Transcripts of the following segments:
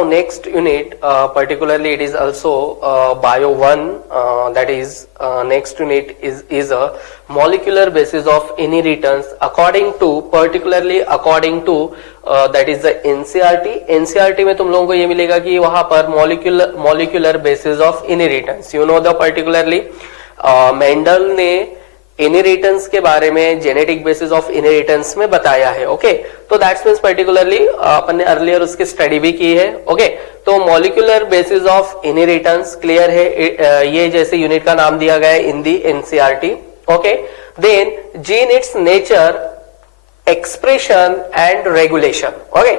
now next unit, particularly it is also bio 1, that is next unit is a molecular basis of inheritance according to, particularly according to that is the NCERT में तुम लोगों को ये मिलेगा कि वहां पर molecular basis of inheritance, you know the particularly Mendel ने इनहेरिटेंस के बारे में जेनेटिक बेसिस ऑफ इनहेरिटेंस में बताया है. ओके, तो दैट्स मींस पर्टिकुलरली अपन ने अर्लियर उसकी स्टडी भी की है. ओके, तो molecular basis of inheritance clear है, ये जैसे यूनिट का नाम दिया गया है in the NCERT. Okay, then gene it's nature, expression and regulation. Okay,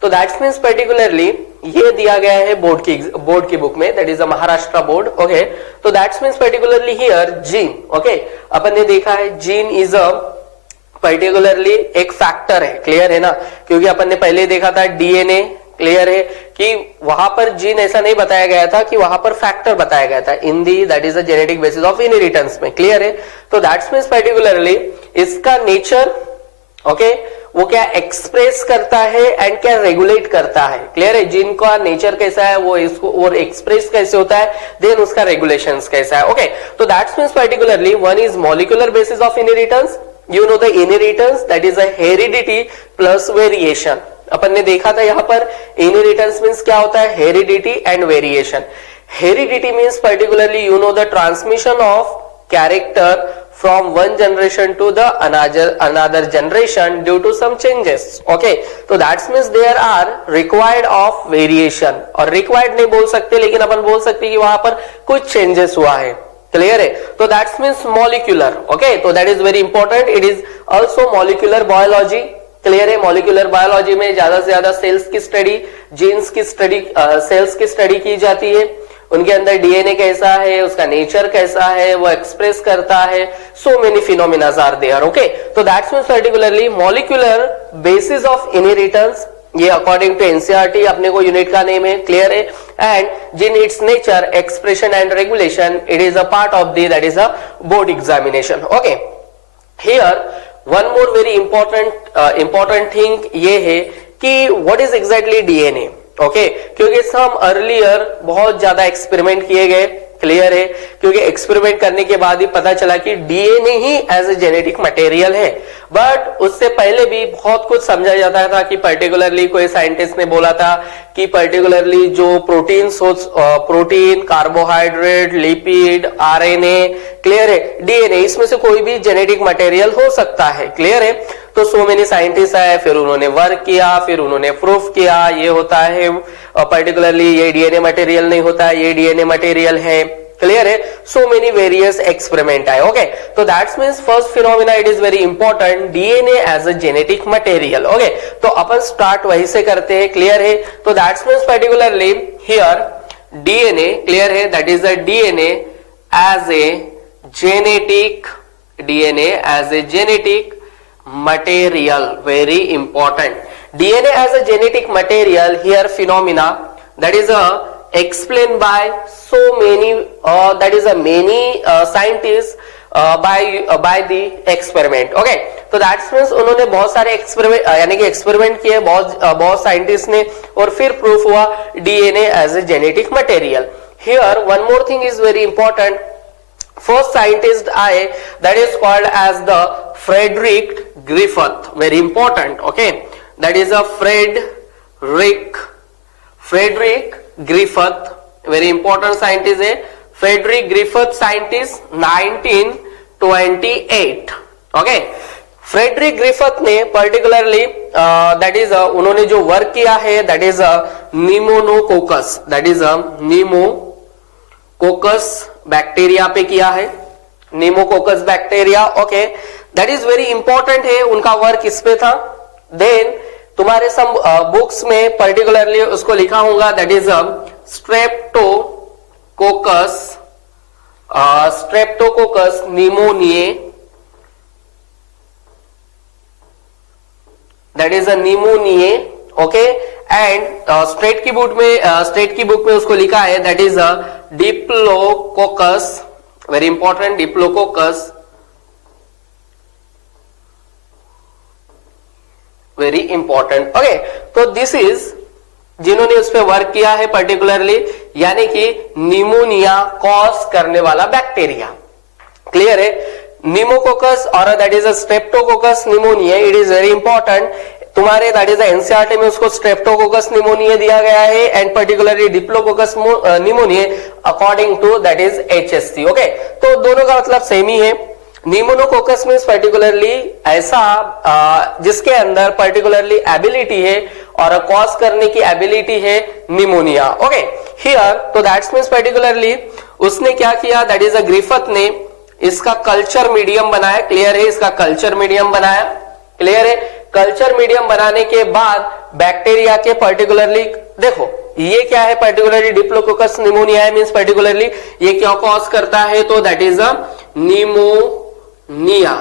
तो दैट्स मींस पर्टिकुलरली ये दिया गया है बोर्ड की बुक में, that is a Maharashtra board. Okay, तो that's means particularly here gene. Okay, अपन ने देखा है जीन इज अ पर्टिकुलरली एक फैक्टर है, क्लियर है ना, क्योंकि अपन ने पहले देखा था डीएनए, क्लियर है कि वहां पर जीन ऐसा नहीं बताया गया था कि वहां पर फैक्टर बताया गया था in the that is a genetic basis of inheritance में, क्लियर है. तो दैट्स मींस पर्टिकुलरली इसका नेचर, ओके, वो क्या एक्सप्रेस करता है एंड क्या रेगुलेट करता है, क्लियर है. जीन का नेचर कैसा है, वो इसको और एक्सप्रेस कैसे होता है, देन उसका रेगुलेशंस कैसा है. ओके, तो that's means particularly one is molecular basis of inheritance. You know the inheritance that is a heredity plus variation. अपन ने देखा था यहाँ पर इनहेरिटेंस मींस क्या होता है, heredity and variation. Heredity means particularly you know the transmission of character from one generation to the another generation due to some changes. Okay, so that means there are required of variation, और required नहीं बोल सकते लेकिन अपन बोल सकते कि वहां पर कुछ changes हुआ है, क्लियर है. तो that means molecular. Okay, तो that is very important. It is also molecular biology, clear है. मॉलिक्यूलर बायोलॉजी में ज्यादा से ज्यादा सेल्स की स्टडी, जीन्स की स्टडी, सेल्स की स्टडी की जाती है. उनके अंदर डीएनए कैसा है, उसका नेचर कैसा है, वो एक्सप्रेस करता है, so many phenomena are there. Okay, तो that's means particularly molecular basis of inheritance, ये अकॉर्डिंग टू एनसीईआरटी अपने को यूनिट का नेम है, क्लियर है. And gene its nature, expression and regulation, it is a part of the that is a board examination. Okay, here one more very important thing ये है कि what is exactly DNA. Okay, क्योंकि हम earlier बहुत ज्यादा experiment किए गए, clear है, क्योंकि एक्सपेरिमेंट करने के बाद ही पता चला कि डीएनए ही एज ए जेनेटिक मटेरियल है. बट उससे पहले भी बहुत कुछ समझा जाता था कि पर्टिकुलरली कोई साइंटिस्ट ने बोला था कि पर्टिकुलरली जो protein, carbohydrate, lipid, RNA, clear है, डीएनए, इसमें से कोई भी जेनेटिक मटेरियल हो सकता है, क्लियर है. तो सो मेनी साइंटिस्ट आए, फिर उन्होंने वर्क किया, फिर उन्होंने प्रूफ किया ये होता है, पर्टिकुलरली ये डीएनए मटेरियल नहीं होता, ये डीएनए मटेरियल है, क्लियर है. सो मेनी वेरियस एक्सपेरिमेंट आए. ओके, तो that's means first phenomena it is very important, DNA as a genetic material. Okay, तो अपन स्टार्ट वहीं से करते हैं, क्लियर है. तो that's means particularly here DNA, clear है, that is a DNA as a genetic, DNA as a genetic material, very important. DNA as a genetic material, here phenomena that is explained by so many that is a many scientists by the experiment. Okay, तो that means उन्होंने बहुत सारे experiment यानी कि experiment किए बहुत scientist ने, और फिर प्रूफ हुआ DNA as a genetic material. Here one more thing is very important. First scientist आए, that is called as the Frederick Griffith, very important. Okay, that is a Frederick Griffith, very important scientist है. Frederick Griffith scientist 1928. Okay, Frederick Griffith ने particularly that is उन्होंने जो work किया है that is pneumococcus, that is pneumococcus bacteria पे किया है, pneumococcus bacteria. Okay, that is very important है, उनका वर्क इस पे था. देन तुम्हारे सब बुक्स में पर्टिकुलरली उसको लिखा होगा that is streptococcus pneumoniae, that is a pneumoniae. Okay, and state की बुक में उसको लिखा है that is a diplococcus, very important, diplococcus, very important. Okay, तो दिस इज जिन्होंने उस पर वर्क किया है पर्टिकुलरली, यानी कि निमोनिया कॉज करने वाला बैक्टीरिया। क्लियर है? निमोकोकस और that is a streptococcus pneumoniae, it is very important. तुम्हारे दैट इज एनसीईआरटी में उसको स्ट्रेप्टोकोकस निमोनिया दिया गया है and particularly diplococcus pneumoniae according to that is HSC. Okay, तो दोनों का मतलब सेम ही है। निमोनोकोकस मीन्स पर्टिकुलरली ऐसा जिसके अंदर पर्टिकुलरली एबिलिटी है और कॉज करने की एबिलिटी है निमोनिया। ओके, हियर तो दैट्स मीन्स पर्टिकुलरली उसने क्या किया, दैट इज अ ग्रिफिथ ने इसका कल्चर मीडियम बनाया। क्लियर है? इसका कल्चर मीडियम बनाया। क्लियर है? कल्चर मीडियम बनाने के बाद बैक्टीरिया के पर्टिकुलरली देखो ये क्या है, पर्टिकुलरली डिप्लोकोकस निमोनिया है मींस पर्टिकुलरली ये क्या कॉज करता है, तो that is a pneumonia.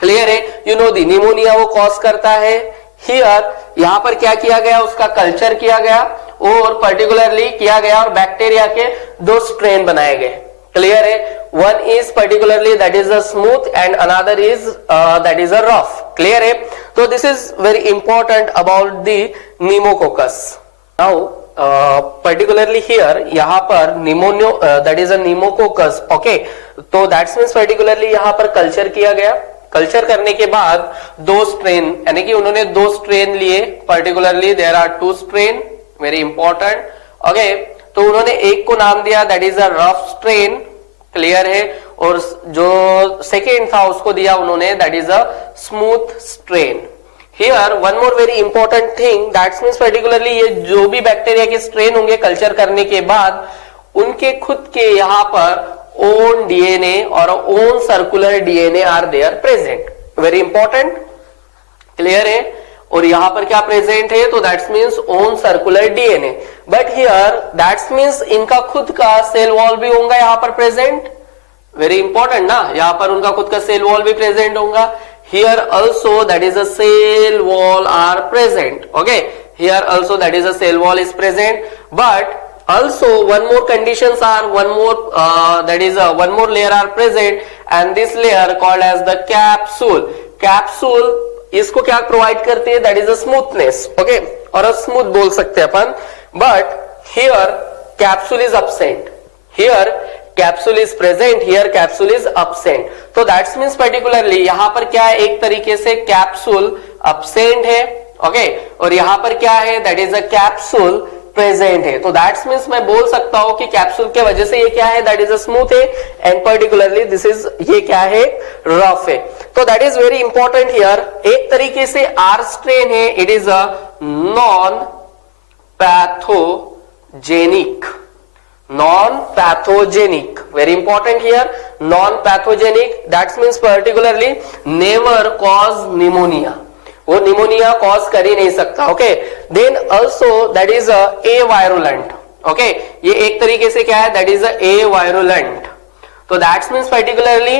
Clear है? यू नो दी निमोनिया वो कॉज करता है। हियर यहां पर क्या किया गया, उसका कल्चर किया गया और पर्टिकुलरली किया गया और बैक्टीरिया के दो स्ट्रेन बनाए गए। क्लियर है? One is particularly that is a smooth and another is that is a rough. Clear है? तो this is very important about the pneumococcus. Now particularly here यहां पर pneumonia that is a pneumococcus. Okay, तो that's means particularly यहां पर culture किया गया। Culture करने के बाद दो स्ट्रेन, यानी कि उन्होंने दो स्ट्रेन लिए, particularly there are two strain, very important. Okay, तो उन्होंने एक को नाम दिया that is a rough strain. Clear है? और जो सेकेंड था उसको दिया उन्होंने that is a smooth strain. Here one more very important thing, that's means particularly ये जो भी बैक्टीरिया के स्ट्रेन होंगे कल्चर करने के बाद उनके खुद के यहाँ पर ओन डीएनए और own circular DNA are there present. Very important. Clear है? और यहां पर क्या प्रेजेंट है, तो that's means own circular DNA. But here that's means इनका खुद का सेल वॉल भी होगा यहां पर प्रेजेंट। वेरी इंपॉर्टेंट ना, यहां पर उनका खुद का सेल वॉल भी प्रेजेंट होगा। Here also that is a cell wall are present. Okay, here also that is a cell wall is present. But also one more conditions are one more layer are present and this layer called as the capsule. Capsule इसको क्या provide करती है, that is a smoothness. Okay, और smooth बोल सकते हैं अपन। But here capsule is absent, here capsule is present, here capsule is absent। तो दैट्स मीन्स पर्टिकुलरली यहां पर क्या है, एक तरीके से कैप्सूल absent है। ओके, और यहां पर क्या है, that is a capsule present है। तो दैट्स मीन्स मैं बोल सकता हूं कि कैप्सूल के वजह से ये क्या है, दैट इज अ स्मूथ है एंड पर्टिकुलरली दिस इज ये क्या है, रफ है। तो दैट इज वेरी इंपॉर्टेंट हियर। एक तरीके से आर स्ट्रेन है, it is a non pathogenic, non pathogenic, very important here, non pathogenic. That's means particularly never cause pneumonia, वो निमोनिया कॉज कर ही नहीं सकता। Okay, then also that is a virulent. Okay, ये एक तरीके से क्या है, दैट इज ए वायरुलेंट। तो दैट्स मीन्स पर्टिकुलरली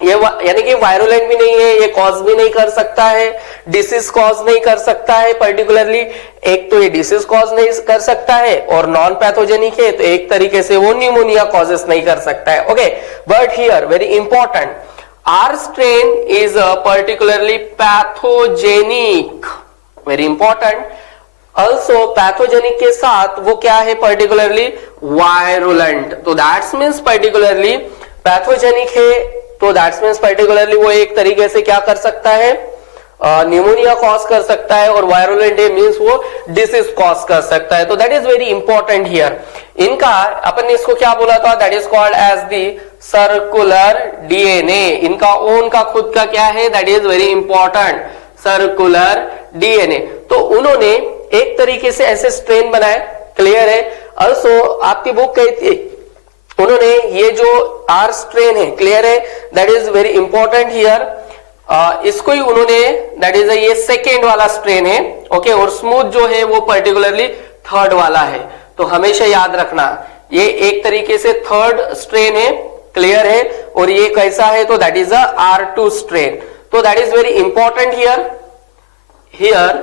ये यानी कि वायरुलेंट भी नहीं है, ये कॉज भी नहीं कर सकता है, डिसीज कॉज नहीं कर सकता है पर्टिकुलरली। एक तो ये डिसीज कॉज नहीं कर सकता है और नॉन पैथोजेनिक है, तो एक तरीके से वो निमोनिया कॉजेस नहीं कर सकता है। Okay, but here very important, R strain is particularly pathogenic, very important. Also pathogenic के साथ वो क्या है, particularly virulent. तो that means particularly pathogenic है, तो that means particularly वो एक तरीके से क्या कर सकता है, निमोनिया कॉज कर सकता है, और वायरुलेंट है मीन्स वो डिसीज कॉज कर सकता है। तो that is very important here. इनका अपन ने इसको क्या बोला था, that is called as the circular DNA. इनका ओन का खुद का क्या है, that is very important, circular DNA. तो उन्होंने एक तरीके से ऐसे स्ट्रेन बनाए। क्लियर है? ऑल्सो आपकी बुक कहती है उन्होंने ये जो आर स्ट्रेन है, क्लियर है, that is very important here. इसको ही उन्होंने दैट इज ये सेकेंड वाला स्ट्रेन है। ओके, और स्मूथ जो है वो पर्टिकुलरली थर्ड वाला है। तो हमेशा याद रखना ये एक तरीके से थर्ड स्ट्रेन है। क्लियर है? और ये कैसा है, तो that is a R2 strain. तो that is very important here, here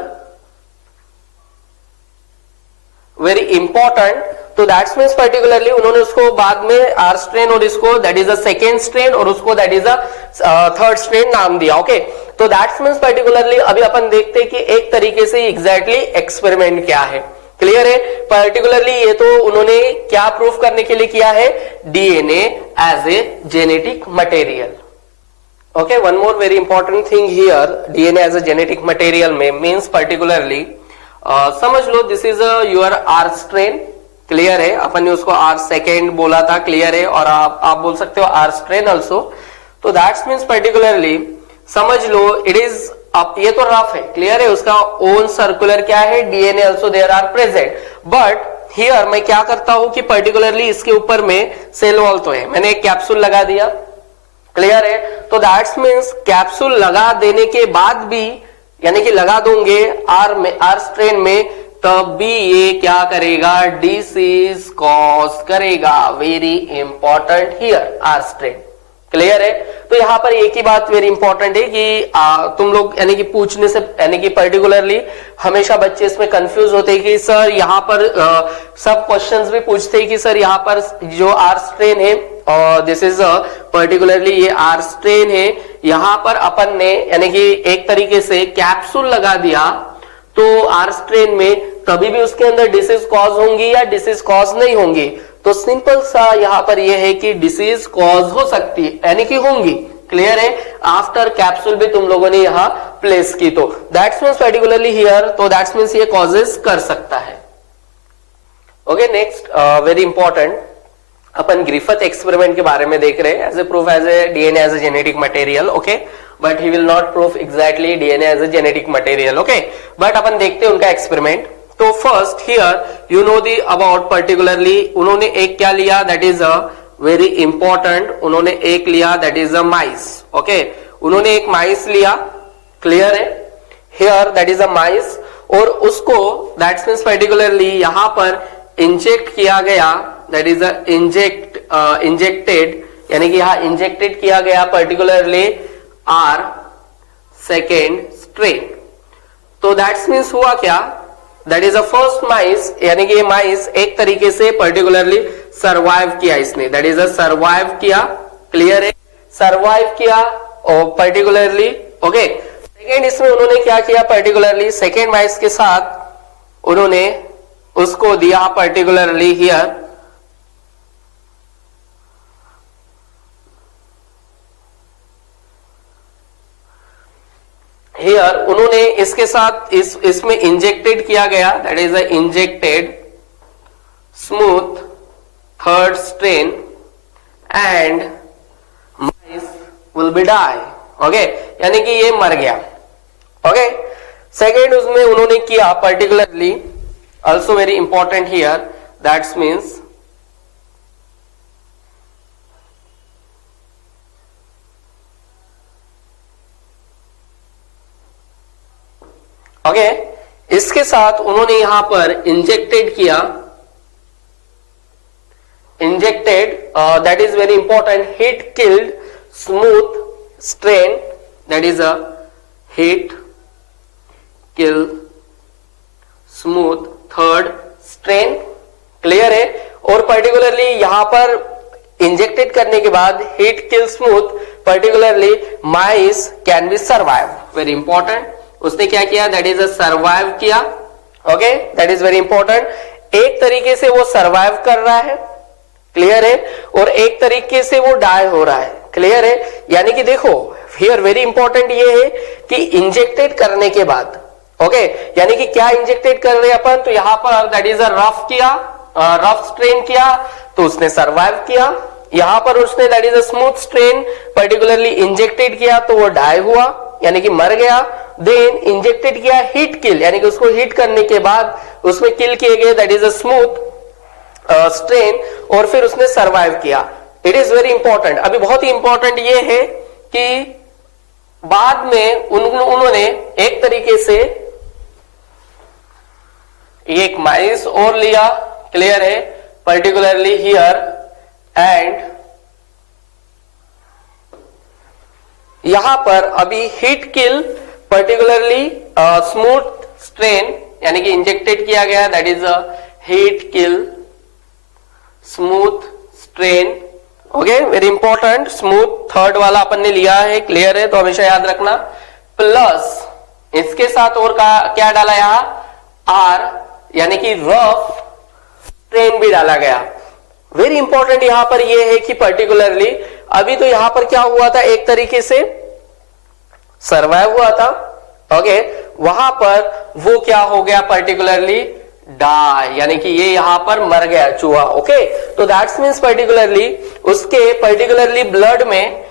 very important. तो दैट्स मीन्स पर्टिकुलरली उन्होंने उसको बाद में आर स्ट्रेन और इसको that is a second strain और उसको that is a third strain नाम दिया। ओके, तो दैट्स मीन्स पर्टिकुलरली अभी अपन देखते हैं कि एक तरीके से एग्जैक्टली एक्सपेरिमेंट क्या है। क्लियर है? पर्टिकुलरली ये तो उन्होंने क्या प्रूफ करने के लिए किया है? DNA as a genetic material. Okay, one more very important thing here, DNA as a genetic material में मीन्स पर्टिकुलरली समझ लो this is your R strain. Clear है? अपन ने उसको आर सेकेंड बोला था. क्लियर है? और आप बोल सकते हो आर स्ट्रेन ऑल्सो. तो दैट्स मीन्स पर्टिकुलरली समझ लो इट इज अब ये तो रफ है. क्लियर है? उसका ओन सर्कुलर क्या है? DNA also there are present. But here मैं क्या करता हूं कि पर्टिकुलरली इसके ऊपर में सेल वॉल तो है, मैंने एक कैप्सूल लगा दिया. क्लियर है? तो दैट्स मीन्स कैप्सूल लगा देने के बाद भी, यानी कि लगा दूंगे आर में, आर स्ट्रेन में, तब भी ये क्या करेगा? डिसीज कॉज करेगा. Very important here are strain. Clear है? तो यहां पर एक ही बात वेरी इंपॉर्टेंट है कि तुम लोग यानी कि पूछने से, यानी कि पर्टिकुलरली हमेशा बच्चे इसमें कंफ्यूज होते हैं कि सर यहाँ पर सब क्वेश्चंस भी पूछते हैं कि सर यहाँ पर जो आर स्ट्रेन है, दिस इज पर्टिकुलरली ये आर स्ट्रेन है, यहां पर अपन ने यानी कि एक तरीके से कैप्सूल लगा दिया तो आर स्ट्रेन में, तभी भी उसके अंदर डिसीज कॉज होंगी या डिसीज कॉज नहीं होंगी? तो सिंपल सा यहां पर यह है कि डिसीज कॉज हो सकती है, यानी कि होंगी. क्लियर है? आफ्टर कैप्सूल भी तुम लोगों ने यहां प्लेस की, तो दैट्स मीन्स पर्टिकुलरली हियर, तो दैट्स मीन्स ये कॉजेस कर सकता है. ओके, नेक्स्ट वेरी इंपॉर्टेंट, अपन ग्रिफिथ एक्सपेरिमेंट के बारे में देख रहे हैं. As a proof as a DNA as a genetic material. Okay, but he will not proof exactly DNA as a genetic material. Okay, but अपन देखते हैं उनका एक्सपेरिमेंट. तो first here you know the about particularly उन्होंने एक क्या लिया, that is a very important, उन्होंने एक लिया that is a mice. Okay, उन्होंने एक माइस लिया. क्लियर है? हियर दैट इज अ माइस, और उसको दैट्स मीन्स पर्टिकुलरली यहां पर इंजेक्ट किया गया, दैट इज अ इंजेक्टेड, यानी कि यहां इंजेक्टेड किया गया पर्टिकुलरली आर सेकेंड स्ट्रेन. तो दैट्स मीन्स हुआ क्या? दैट इज अ फर्स्ट माइस, यानी कि ये माइस एक तरीके से पर्टिकुलरली सर्वाइव किया इसने, दैट इज अ सर्वाइव किया. क्लियर है? सर्वाइव किया और पर्टिकुलरली. ओके, सेकेंड इसमें उन्होंने क्या किया पर्टिकुलरली, सेकेंड माइस के साथ उन्होंने उसको दिया पर्टिकुलरली हियर हियर उन्होंने इसके साथ इसमें इंजेक्टेड किया गया, that is a injected smooth third strain and mice will be die. Okay, यानी कि ये मर गया. ओके, सेकेंड उसमें उन्होंने किया particularly also very important here, that's means okay, इसके साथ उन्होंने यहां पर इंजेक्टेड किया, injected that is very important, heat killed smooth strain, that is a heat kill smooth third strain. Clear है? और पर्टिकुलरली यहां पर इंजेक्टेड करने के बाद heat kill smooth particularly mice can be survive. Very important, उसने क्या किया? दैट इज अ सर्वाइव किया. Okay, that is very important. एक तरीके से वो सर्वाइव कर रहा है. क्लियर है? और एक तरीके से वो डाई हो रहा है. क्लियर है? यानी कि देखो हियर वेरी इंपॉर्टेंट ये है कि इंजेक्टेड करने के बाद, ओके, यानी कि क्या इंजेक्टेड कर रहे हैं अपन, तो यहां पर दैट इज अ रफ किया, रफ स्ट्रेन किया तो उसने सर्वाइव किया. यहां पर उसने that is a smooth strain particularly injected किया तो वो डाई हुआ, यानी कि मर गया. देन इंजेक्टेड किया हीट किल, यानी कि उसको हीट करने के बाद उसमें किल किए गए, that is a smooth strain, और फिर उसने सर्वाइव किया. It is very important. अभी बहुत ही इंपॉर्टेंट ये है कि बाद में उन्होंने एक तरीके से एक माइस और लिया. क्लियर है? पर्टिकुलरली हियर एंड यहां पर अभी heat kill particularly smooth strain, यानी कि इंजेक्टेड किया गया, that is a heat kill smooth strain. Okay, very important, smooth third वाला अपन ने लिया है. क्लियर है? तो हमेशा याद रखना. प्लस इसके साथ और क्या डाला यहां? आर यानी कि रफ स्ट्रेन भी डाला गया। वेरी इंपॉर्टेंट यहां पर यह है कि पर्टिकुलरली अभी तो यहां पर क्या हुआ था, एक तरीके से सर्वाइव हुआ था, ओके, वहां पर वो क्या हो गया, पर्टिकुलरली डाई, यानी कि ये यहां पर मर गया चूहा। ओके, तो दैट्स मीन्स पर्टिकुलरली उसके पर्टिकुलरली ब्लड में,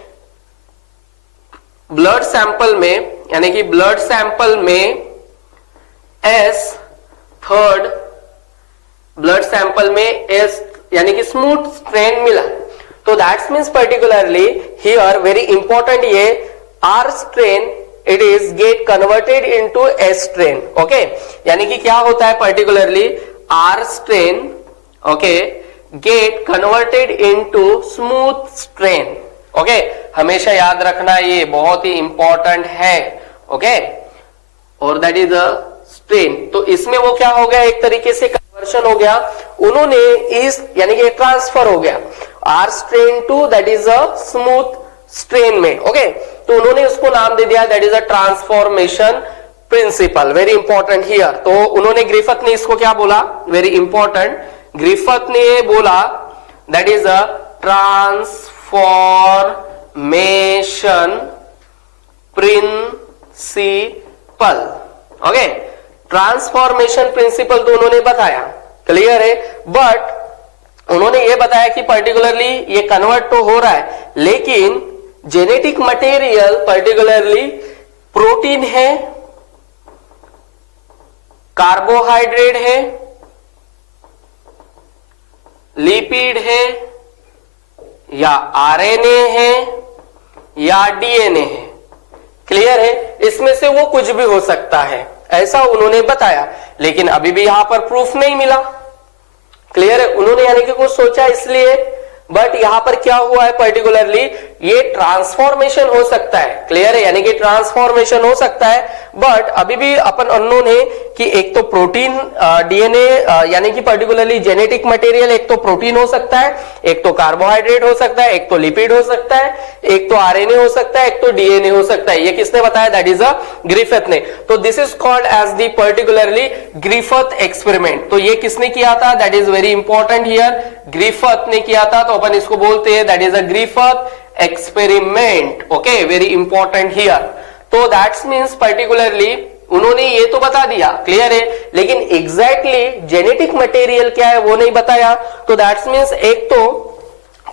ब्लड सैंपल में, यानी कि ब्लड सैंपल में एस थर्ड, ब्लड सैंपल में एस यानी कि स्मूथ स्ट्रेन मिला। तो that's means particularly here very important, ये R strain it is get converted into S strain. Okay, यानी कि क्या होता है, particularly R strain, okay, get converted into smooth strain. Okay, हमेशा याद रखना, ये बहुत ही इंपॉर्टेंट है। ओके, और दैट इज अ स्ट्रेन। तो इसमें वो क्या हो गया, एक तरीके से कन्वर्शन हो गया, उन्होंने इस यानी कि ट्रांसफर हो गया R strain to that is a smooth strain में। ओके, तो उन्होंने उसको नाम दे दिया that is a transformation principle. Very important here. तो उन्होंने, ग्रिफिथ ने इसको क्या बोला, वेरी इंपॉर्टेंट, ग्रिफिथ ने ये बोला that is a transformation principle. Okay, transformation principle तो उन्होंने बताया, क्लियर है, बट उन्होंने ये बताया कि पर्टिकुलरली ये कन्वर्ट तो हो रहा है, लेकिन जेनेटिक मटेरियल पर्टिकुलरली प्रोटीन है, कार्बोहाइड्रेट है, लिपिड है, या आरएनए है, या डीएनए है। क्लियर है, इसमें से वो कुछ भी हो सकता है, ऐसा उन्होंने बताया, लेकिन अभी भी यहां पर प्रूफ नहीं मिला। क्लियर है, उन्होंने यानी कि कुछ सोचा इसलिए, बट यहां पर क्या हुआ है, पर्टिकुलरली ये ट्रांसफॉर्मेशन हो सकता है। क्लियर है, यानी कि ट्रांसफॉर्मेशन हो सकता है, बट अभी भी अपन अननोन है कि एक तो प्रोटीन डीएनए यानी कि पर्टिकुलरली जेनेटिक मटेरियल, एक तो प्रोटीन हो सकता है, एक तो कार्बोहाइड्रेट हो सकता है, एक तो लिपिड हो सकता है, एक तो आरएनए हो सकता है, एक तो डीएनए हो सकता है। ये किसने बताया, दैट इज अ ग्रिफिथ ने। तो this is called as the particularly Griffith experiment. तो ये किसने किया था, that is very important here, Griffith ने किया था। तो अपन इसको बोलते हैं that is a Griffith experiment. Okay, very important here. तो दैट्स मीन्स पर्टिकुलरली उन्होंने ये तो बता दिया, क्लियर है, लेकिन एग्जैक्टली जेनेटिक मटेरियल क्या है वो नहीं बताया। तो दैट्स मीन्स एक तो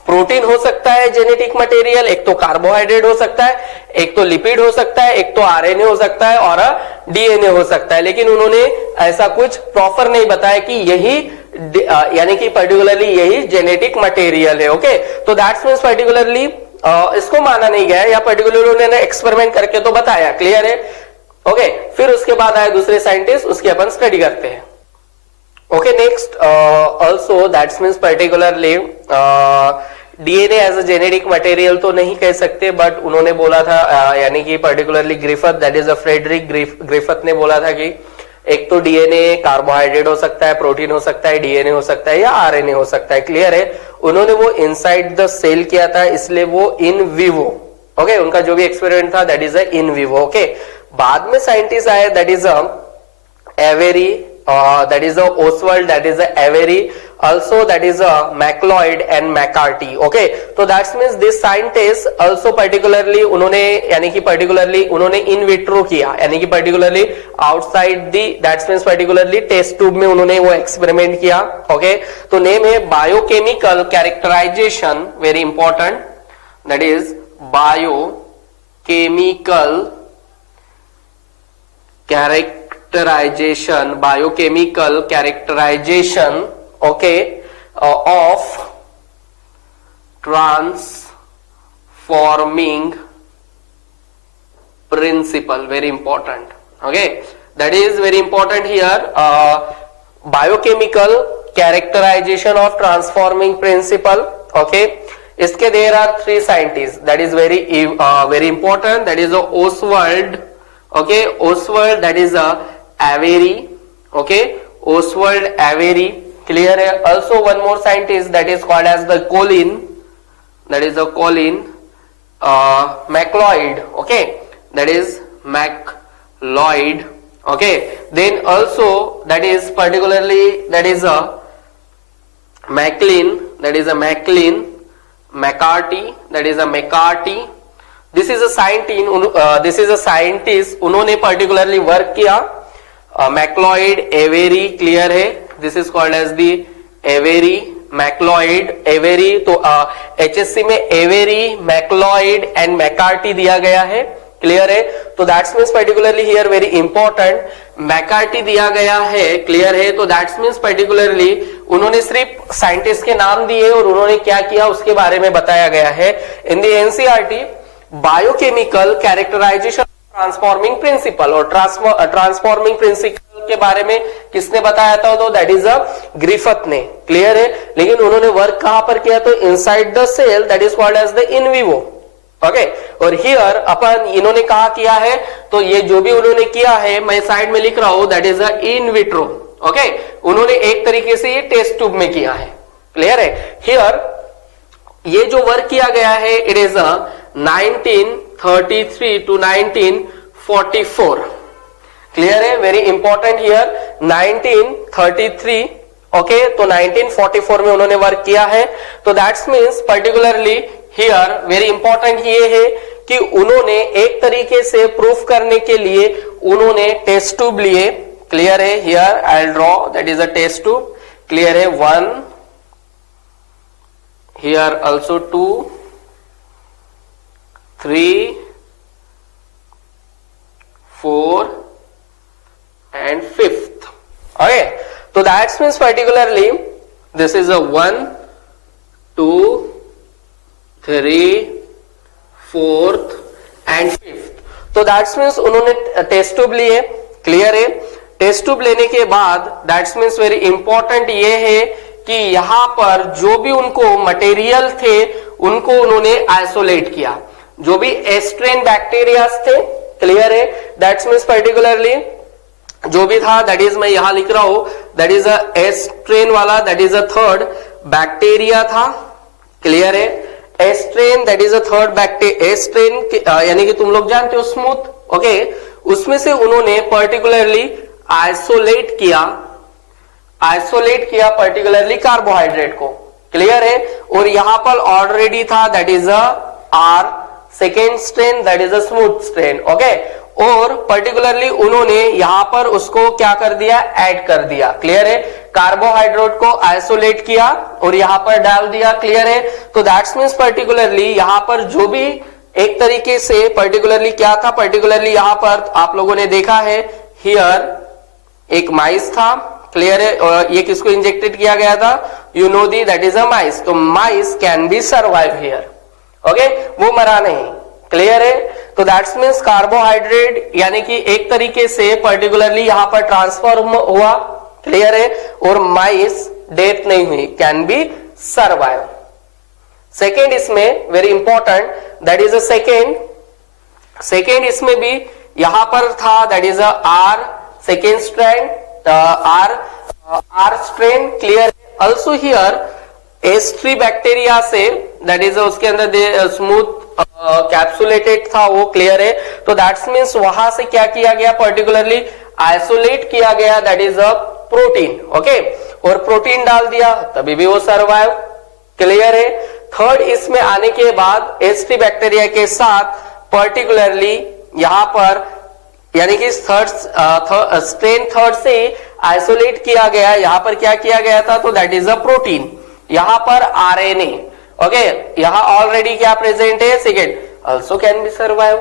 प्रोटीन हो सकता है जेनेटिक मटेरियल, एक तो कार्बोहाइड्रेट हो सकता है, एक तो लिपिड हो सकता है, एक तो आरएनए हो सकता है, और डीएनए हो सकता है, लेकिन उन्होंने ऐसा कुछ प्रॉपर नहीं बताया कि यही यानी कि पर्टिकुलरली यही जेनेटिक मटेरियल है। ओके, तो दैट्स मीन्स पर्टिकुलरली इसको माना नहीं गया, या पर्टिकुलरली उन्होंने एक्सपेरिमेंट करके तो बताया, क्लियर है। ओके, फिर उसके बाद आए दूसरे साइंटिस्ट, उसकी अपन स्टडी करते हैं। Okay, next also that's means particularly DNA as a genetic material तो नहीं कह सकते, बट उन्होंने बोला था यानी कि particularly Griffith that is a Frederick Griffith ने बोला था कि एक तो डीएनए कार्बोहाइड्रेट हो सकता है, प्रोटीन हो सकता है, डीएनए हो सकता है, या आरएनए हो सकता है। क्लियर है, उन्होंने वो इनसाइड द सेल किया था, इसलिए वो इन विवो। ओके, उनका जो भी एक्सपेरिमेंट था that is a in vivo. Okay, बाद में साइंटिस्ट आए that is a Avery, that is a Oswald, that is a Avery, also that is a MacLeod and McCarthy. Okay, so that means this scientist also particularly उन्होंने यानी कि particularly उन्होंने in vitro किया, यानी कि particularly outside the that means particularly test tube में उन्होंने वो experiment किया। Okay, तो नेम है biochemical characterization, very important, that is biochemical biochemical characterization, okay, of transforming principle. Very important. Okay, that is very important here. Biochemical characterization of transforming principle. Okay, इसके there are three scientists, that is very important, that is Oswald. Okay, Oswald, that is a Avery. Okay, Oswald Avery, clear है. Also one more scientist that is called as the Colin, that is a Colin MacLeod. Okay, that is MacLeod. Okay, then also that is particularly that is a Maclean, that is a Maclean, McCarthy, that is a McCarthy. This is a scientist, उन्होंने particularly work किया. MacLeod, Avery, clear है. This is called as the Avery, MacLeod, Avery. तो HSC में Avery, MacLeod and McCarty दिया गया है. Clear है. तो that's means particularly here very important McCarty दिया गया है. क्लियर है. तो दैट्स मीन्स पर्टिकुलरली उन्होंने सिर्फ साइंटिस्ट के नाम दिए और उन्होंने क्या किया उसके बारे में बताया गया है. In the NCERT biochemical characterization transforming principle, और ट्रांसफॉर्मिंग प्रिंसिपल के बारे में किसने बताया था? तो दैट इज अ ग्रिफिथ ने. क्लियर है. लेकिन उन्होंने वर्क कहां पर किया? तो inside the cell, that is called as the in vivo. Okay. और हियर अपन इन्होंने कहा किया है, तो ये जो भी उन्होंने किया है मैं साइड में लिख रहा हूं, that is a in vitro. Okay. उन्होंने एक तरीके से ये टेस्ट ट्यूब में किया है. क्लियर है. हियर ये जो वर्क किया गया है, it is a 1933 to 1944. Clear है. Very important here 1933. ओके. तो 1944 में उन्होंने वर्क किया है. तो that's means particularly here very important ये है कि उन्होंने एक तरीके से प्रूफ करने के लिए उन्होंने टेस्ट ट्यूब लिए. क्लियर है. Here I will draw, that is a test tube. Clear है. 1, here also 2, 3, 4 and 5th. Okay, so that means particularly this is a 1, 2, 3, 4th and 5th. तो that means उन्होंने test tube लिए. Clear है. Test tube लेने के बाद that means very important ये है कि यहां पर जो भी उनको मटेरियल थे उनको उन्होंने आइसोलेट किया. जो भी एस्ट्रेन बैक्टीरिया थे. क्लियर है. दैट्स मीन्स पर्टिकुलरली जो भी था, दैट इज मैं यहां लिख रहा हूं, दैट इज अ एस्ट्रेन वाला, that is a third bacteria था. क्लियर है. S strain, that is a third bacteria. S strain यानी कि तुम लोग जानते हो स्मूथ. ओके. उसमें से उन्होंने पर्टिकुलरली आइसोलेट किया पर्टिकुलरली कार्बोहाइड्रेट को. क्लियर है. और यहां पर ऑलरेडी था, that is a R second strain, that is a smooth strain. Okay. और पर्टिकुलरली उन्होंने यहां पर उसको क्या कर दिया? ऐड कर दिया. क्लियर है. कार्बोहाइड्रेट को आइसोलेट किया और यहां पर डाल दिया. क्लियर है. तो दैट्स मीन्स पर्टिकुलरली यहां पर जो भी एक तरीके से पर्टिकुलरली क्या था, पर्टिकुलरली यहां पर आप लोगों ने देखा है हियर एक माइस था. क्लियर है. और ये किसको इंजेक्टेड किया गया था? You know the, that is a mice. तो mice can be survive here. Okay. वो मरा नहीं. क्लियर है. तो दैट्स मीन्स कार्बोहाइड्रेट यानी कि एक तरीके से पर्टिकुलरली यहां पर ट्रांसफॉर्म हुआ. क्लियर है. और माइस डेथ नहीं हुई, कैन बी सर्वाइव. सेकेंड इसमें very important, that is a second इसमें भी यहां पर था, that is a R second strand, R strain. Clear. Also here एस्ट्री बैक्टीरिया से, दैट इज उसके अंदर स्मूथ कैप्सुलेटेड था वो. क्लियर है. तो दैट्स मीन्स वहां से क्या किया गया? पर्टिकुलरली आइसोलेट किया गया, that is a protein. Okay. और प्रोटीन डाल दिया तभी भी वो सर्वाइव. क्लियर है. थर्ड इसमें आने के बाद एस्ट्री बैक्टीरिया के साथ पर्टिकुलरली यहां पर यानी कि स्ट्रेन थर्ड से आइसोलेट किया गया. यहां पर क्या किया गया था? तो दैट इज अ प्रोटीन. यहां पर आरएनए. ओके. यहां ऑलरेडी क्या प्रेजेंट है? Second also can be survive.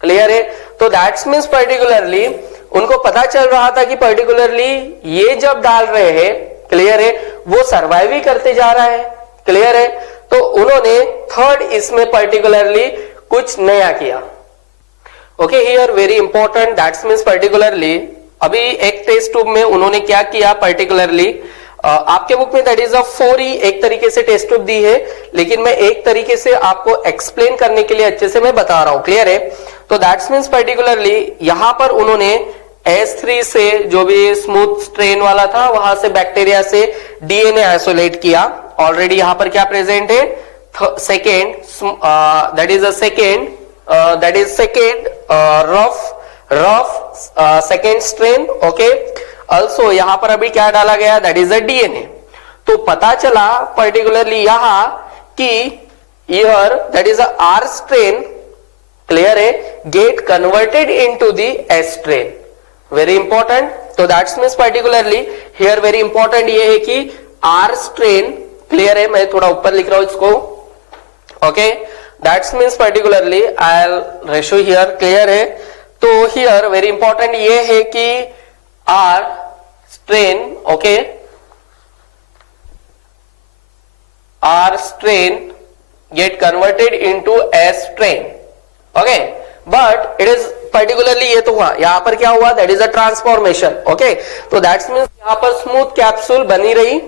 Clear है. तो दैट्स मीन्स पर्टिकुलरली उनको पता चल रहा था कि पर्टिकुलरली ये जब डाल रहे हैं, क्लियर है, वो सर्वाइव ही करते जा रहा है. क्लियर है. तो उन्होंने थर्ड इसमें पर्टिकुलरली कुछ नया किया. Okay. Here very important, that's means particularly अभी एक टेस्ट ट्यूब में उन्होंने क्या किया पर्टिकुलरली, आपके बुक में दैट इज अ 4E एक तरीके से टेस्ट ट्यूब दी है, लेकिन मैं एक तरीके से आपको एक्सप्लेन करने के लिए अच्छे से मैं बता रहा हूं. क्लियर है. तो दैट्स मीन्स पर्टिकुलरली यहां पर उन्होंने S3 से जो भी स्मूथ स्ट्रेन वाला था वहां से बैक्टीरिया से डीएनए आइसोलेट किया. ऑलरेडी यहां पर क्या प्रेजेंट है? Second, that is a second rough rough second strain, okay. Also यहां पर अभी क्या डाला गया, दैट इज अ डीएनए। तो पता चला पर्टिकुलरली यहां कि here that is a R strain, clear है, get converted into the S strain, very important. तो that's means particularly here very important ये है कि आर स्ट्रेन, क्लियर है, मैं थोड़ा ऊपर लिख रहा हूं इसको, okay. That's means particularly I will ratio here, clear है। तो हियर वेरी इंपॉर्टेंट ये है कि are strain, okay, R strain gate converted into S strain, okay. But it is particularly ये तो हुआ, यहां पर क्या हुआ, that is a transformation, okay. तो दैट्स मीन्स यहां पर स्मूथ कैप्सूल बनी रही,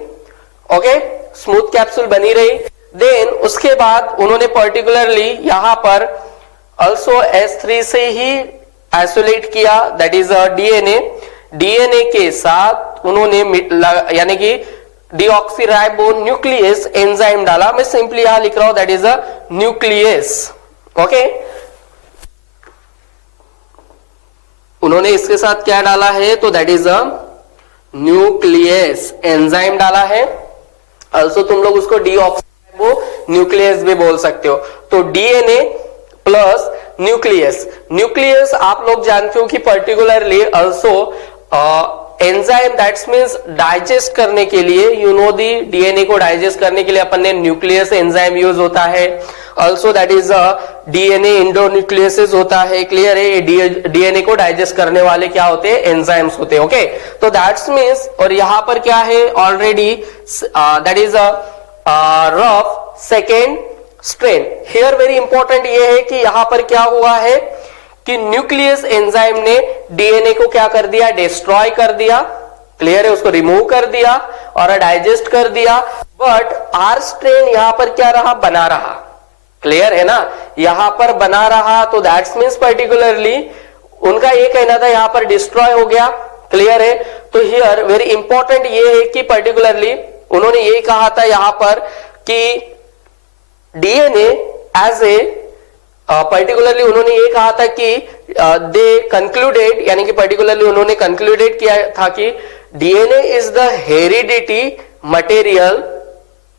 ओके, स्मूथ कैप्सूल बनी रही। देन उसके बाद उन्होंने पर्टिकुलरली यहां पर ऑल्सो S3 से ही आइसोलेट किया, that is a DNA. DNA के साथ उन्होंने यानी कि डीऑक्सीराइबो न्यूक्लियस एंजाइम डाला, मैं सिंपली यहां लिख रहा हूं that is a nucleus, okay. उन्होंने इसके साथ क्या डाला है, तो that is a nucleus enzyme डाला है। ऑल्सो तुम लोग उसको डीऑक्सीराइबो न्यूक्लियस भी बोल सकते हो। तो डीएनए प्लस न्यूक्लियस, न्यूक्लियस आप लोग जानते हो कि particularly also enzyme, that's means digest करने के लिए, यू नो दी डीएनए को डाइजेस्ट करने के लिए अपन ने न्यूक्लियस एंजाइम यूज होता है। ऑल्सो दैट इज डीएनए इंडोन्यूक्लियसिस होता है, क्लियर है। डीएनए को डाइजेस्ट करने वाले क्या होते हैं, एंजाइम्स होते हैं, ओके। तो दैट्स मीन्स, और यहां पर क्या है already, that is a rough second strain. Here very important ये है कि यहां पर क्या हुआ है कि न्यूक्लियस एंजाइम ने डीएनए को क्या कर दिया, डिस्ट्रॉय कर दिया, क्लियर है, उसको रिमूव कर दिया और डाइजेस्ट कर दिया। बट आर स्ट्रेन यहां पर क्या रहा, बना रहा, क्लियर है ना, यहां पर बना रहा। तो दैट्स मीन्स पर्टिकुलरली उनका ये कहना था यहां पर डिस्ट्रॉय हो गया, क्लियर है। तो हियर वेरी इंपॉर्टेंट ये है कि पर्टिकुलरली उन्होंने ये कहा था यहां पर कि डीएनए एज ए पर्टिकुलरली उन्होंने ये कहा था कि दे कंक्लूडेड, यानी कि पर्टिकुलरली उन्होंने कंक्लूडेड किया था कि DNA is the heredity material,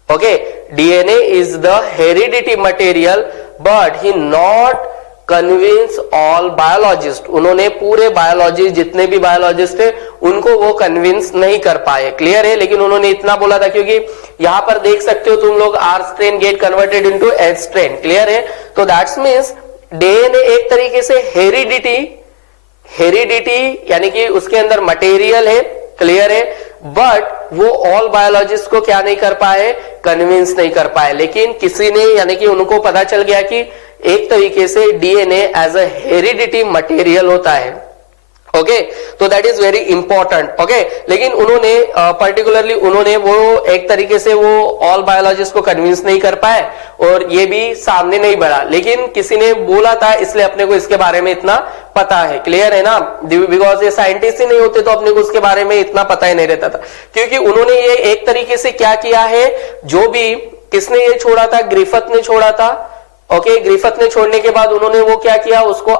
okay, DNA is the heredity material, but he not convince all biologist. उन्होंने पूरे बायोलॉजी, जितने भी बायोलॉजिस्ट थे उनको वो कन्विंस नहीं कर पाए, क्लियर है। लेकिन उन्होंने इतना बोला था, क्योंकि यहां पर देख सकते हो तुम लोग, R strain gate converted into S strain, clear है। तो दैट्स मीन्स डीएनए एक तरीके से हेरिडिटी यानी कि उसके अंदर मटेरियल है, क्लियर है, बट वो ऑल बायोलॉजिस्ट को क्या नहीं कर पाए, कन्विंस नहीं कर पाए। लेकिन किसी ने, यानी कि उनको पता चल गया कि एक तरीके से DNA as a heredity material होता है, ओके। तो that is very important, okay. लेकिन उन्होंने पर्टिकुलरली उन्होंने वो एक तरीके से वो ऑल बायोलॉजिस्ट को कन्विंस नहीं कर पाए और ये भी सामने नहीं बढ़ा। लेकिन किसी ने बोला था, इसलिए अपने को इसके बारे में इतना पता है, क्लियर है ना, बिकॉज ये साइंटिस्ट ही नहीं होते तो अपने को उसके बारे में इतना पता ही नहीं रहता था। क्योंकि उन्होंने ये एक तरीके से क्या किया है, जो भी किसने ये छोड़ा था, ग्रिफिथ ने छोड़ा था, ओके। ग्रिफिथ ने छोड़ने के बाद उन्होंने वो क्या किया, उसको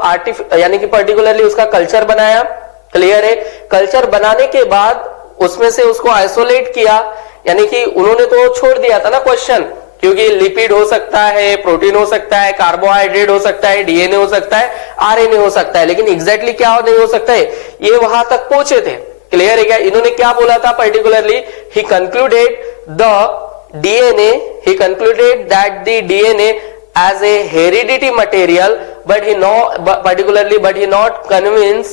यानी कि पर्टिकुलरली उसका कल्चर बनाया, क्लियर है। कल्चर बनाने के बाद उसमें से उसको आइसोलेट किया, यानी कि उन्होंने तो छोड़ दिया था ना क्वेश्चन, क्योंकि लिपिड हो सकता है, प्रोटीन हो सकता है, कार्बोहाइड्रेट हो सकता है, डीएनए हो सकता है, आरएनए हो सकता है, लेकिन एग्जैक्टली क्या नहीं हो सकता है, ये वहां तक पहुंचे थे, क्लियर है क्या। इन्होंने क्या बोला था particularly, he concluded the DNA, he concluded that the DNA as a heredity material, but he not convince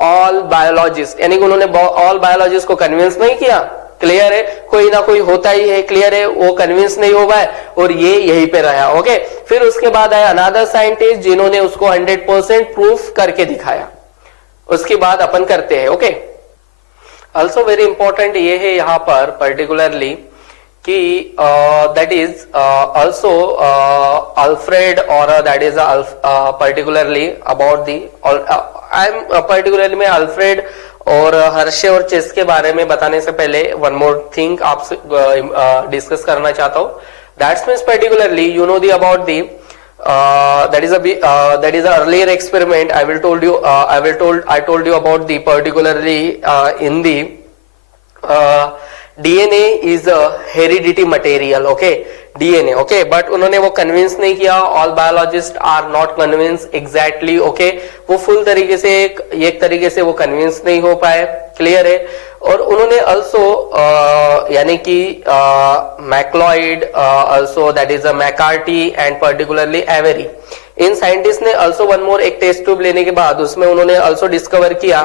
all biologists, यानी कि उन्होंने all biologists को convince नहीं किया, क्लियर है। कोई ना कोई होता ही है, क्लियर है, वो कन्विंस नहीं हो पाए और ये यहीं पे रहा, ओके। फिर उसके बाद आया अनदर साइंटिस्ट जिन्होंने उसको 100% प्रूफ करके दिखाया, उसके बाद अपन करते हैं, ओके। ऑल्सो वेरी इंपॉर्टेंट ये है यहाँ पर पर्टिकुलरली कि that is also Alfred or that is particularly about the I am particularly मैं अल्फ्रेड और हर्शे और चेस के बारे में बताने से पहले वन मोर थिंग आपसे डिस्कस करना चाहता हूँ। That's means particularly you know the about the that is a earlier experiment. I told you about the particularly in the DNA is a heredity material, okay, DNA, okay, but उन्होंने वो convince नहीं किया. All biologist are not convince exactly, okay, वो full तरीके से एक तरीके से वो कन्विंस नहीं हो पाए, क्लियर है. और उन्होंने अल्सो यानी कि मैक्लॉइड, also that is a McCarthy and particularly Avery, in scientist ने अल्सो वन मोर एक टेस्ट ट्यूब लेने के बाद उसमें उन्होंने अल्सो डिस्कवर किया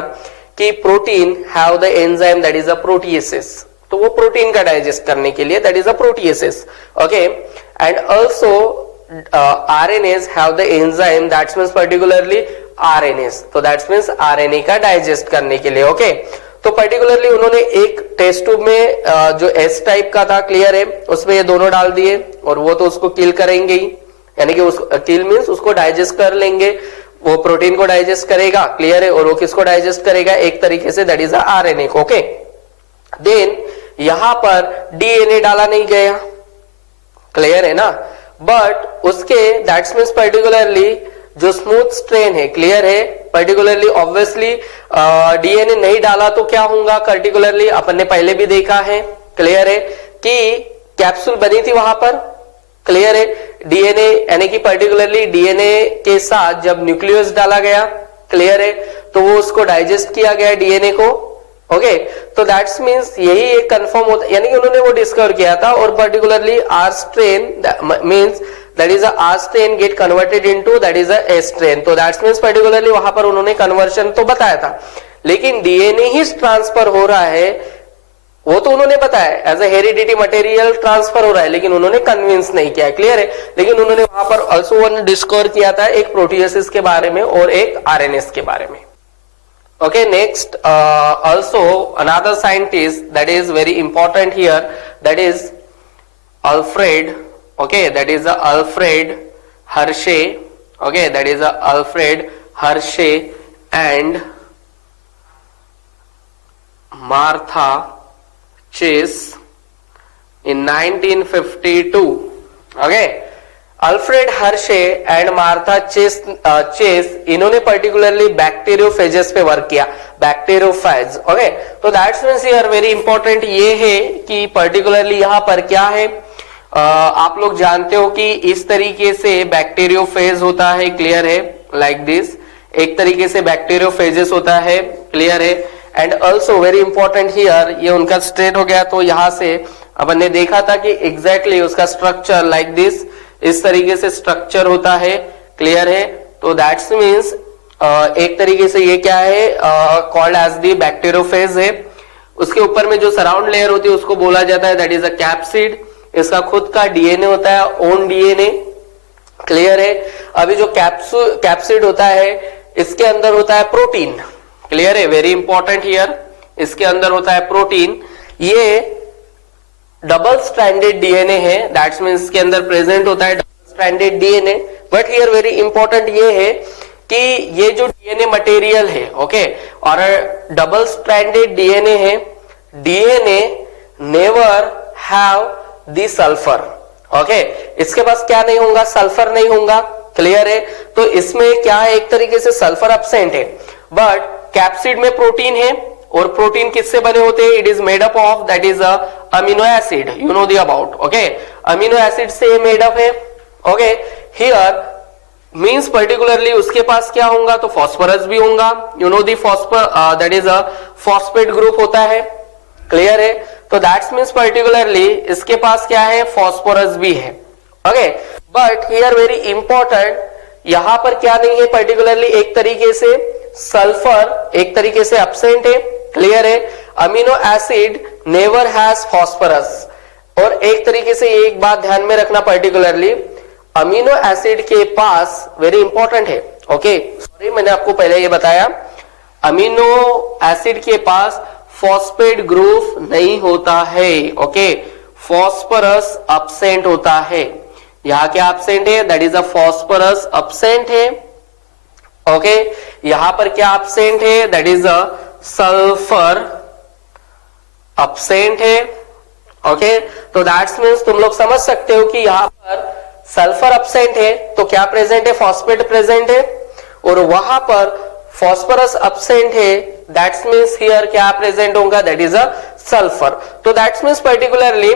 कि protein have the enzyme that is a proteases. तो वो प्रोटीन का डाइजेस्ट करने के लिए that is a proteases, okay. And also RNS have the enzyme that means particularly RNS, तो दैट मींस आरएनए का डाइजेस्ट करने के लिए, ओके. तो पर्टिकुलरली उन्होंने एक टेस्ट ट्यूब में जो एस टाइप का था, क्लियर है, उसमें ये दोनों डाल दिए और वो तो उसको किल करेंगे ही, यानी कि उसको किल मींस उसको डाइजेस्ट कर लेंगे, वो प्रोटीन को डाइजेस्ट करेगा, क्लियर है, और वो किसको डाइजेस्ट करेगा, एक तरीके से दैट इज आरएनए को, ओके. देन यहां पर डीएनए डाला नहीं गया, क्लियर है ना, बट उसके दैट्स मींस पर्टिकुलरली जो स्मूथ स्ट्रेन है, क्लियर है, पर्टिकुलरली ऑब्वियसली डीएनए नहीं डाला तो क्या होगा, पर्टिकुलरली अपन ने पहले भी देखा है, क्लियर है, कि कैप्सूल बनी थी वहां पर, क्लियर है, डीएनए यानी कि पर्टिकुलरली डीएनए के साथ जब न्यूक्लियस डाला गया, क्लियर है, तो वो उसको डाइजेस्ट किया गया डीएनए को, ओके. तो दैट्स मींस यही एक कंफर्म होता, यानी कि उन्होंने वो डिस्कवर किया था. और particularly R strain means that is R strain gate converted into that is a strain, तो दैट्स मींस पर्टिकुलरली वहां पर उन्होंने कन्वर्शन तो बताया था, लेकिन डीएनए ही ट्रांसफर हो रहा है वो तो उन्होंने बताया as a heredity material transfer हो रहा है, लेकिन उन्होंने कन्विंस नहीं किया, क्लियर है. लेकिन उन्होंने वहां पर ऑल्सो वन डिस्कवर किया था एक प्रोटीएसिस के बारे में और एक आरएनएस के बारे में. Okay, next also another scientist that is very important here, that is Alfred, okay, that is Alfred Hershey, okay, that is Alfred Hershey and Martha Chase in 1952, okay. Alfred Hershey and Martha Chase इन्होंने particularly bacteriophages पे work किया, bacteriophage, okay. तो that's means here very important ये है कि particularly यहाँ पर क्या है, आप लोग जानते हो कि इस तरीके से बैक्टीरियोफेज होता है, क्लियर है, लाइक दिस, एक तरीके से बैक्टीरियोफेजेस होता है, क्लियर है. And also very important here, ये उनका स्ट्रेट हो गया, तो यहां से अपन ने देखा था कि एग्जैक्टली उसका स्ट्रक्चर लाइक दिस, इस तरीके से स्ट्रक्चर होता है, क्लियर है. तो दैट्स मींस एक तरीके से ये क्या है, कॉल्ड एज द बैक्टीरियोफेज है. उसके ऊपर में जो सराउंड लेयर होती है उसको बोला जाता है दैट इज अ कैप्सिड. इसका खुद का डीएनए होता है, ओन डीएनए, क्लियर है. अभी जो कैप्सिड होता है इसके अंदर होता है प्रोटीन, क्लियर है, वेरी इंपॉर्टेंट हियर, इसके अंदर होता है प्रोटीन. ये डबल स्ट्रैंडेड डीएनए है, दैट्स मींस इसके अंदर प्रेजेंट होता है double stranded DNA. But here very important ये है कि ये जो डीएनए मटेरियल है, ओके, और डबल स्ट्रैंडेड डीएनए है, DNA never have the sulphur, okay. इसके पास क्या नहीं होगा, सल्फर नहीं होगा, क्लियर है. तो इसमें क्या है, एक तरीके से सल्फर एब्सेंट है. बट कैप्सिड में प्रोटीन है, और प्रोटीन किससे बने होते हैं, it is made up of that is amino acid, you know the about, okay. Amino acid से मेड अप है, ओके. हियर मींस पर्टिकुलरली उसके पास क्या होगा, तो फॉस्फोरस भी होगा, you know the phosphor that is a phosphate group होता है, क्लियर है. तो दैट्स मींस पर्टिकुलरली इसके पास क्या है, फॉस्फोरस भी है, okay. But here very important, यहां पर क्या नहीं है, पर्टिकुलरली एक तरीके से सल्फर एक तरीके से एब्सेंट है, क्लियर है. Amino acid never has phosphorus. और एक तरीके से एक बात ध्यान में रखना, पर्टिकुलरली अमीनो एसिड के पास वेरी इंपॉर्टेंट है, ओके, सॉरी मैंने आपको पहले ये बताया, अमीनो एसिड के पास फॉस्फेट ग्रुप नहीं होता है, ओके. फॉस्फोरस एब्सेंट होता है, यहां क्या एब्सेंट है, that is a phosphorus absent है, ओके. यहां पर क्या एब्सेंट है, that is a sulphur absent है, ओके. तो दैट्स मींस तुम लोग समझ सकते हो कि यहां पर सल्फर अपसेंट है तो क्या प्रेजेंट है, फॉस्फेट प्रेजेंट है, और वहां पर फॉस्फोरस अपसेंट है, दैट्स मीन्स हियर क्या प्रेजेंट होगा, दैट इज अ सल्फर। तो दैट्स मीन्स पर्टिकुलरली,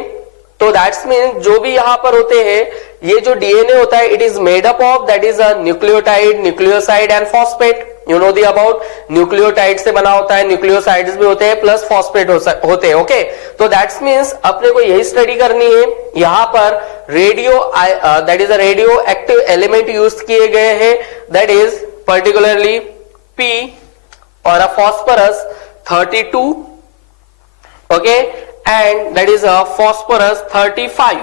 तो दैट्स मीन जो भी यहां पर होते हैं, ये जो डीएनए होता है, it is made up of, that is a nucleotide, nucleoside and phosphate. You know the about, nucleotide से बना होता है, न्यूक्लियोसाइड्स भी होते हैं, प्लस फॉस्फेट होते हैं। ओके, तो दैट्स मीन्स अपने को यही स्टडी करनी है। यहां पर radio that is a radio active element use किए गए हैं, दैट इज पर्टिकुलरली P और a phosphorus 32, okay, and that is a phosphorus 35,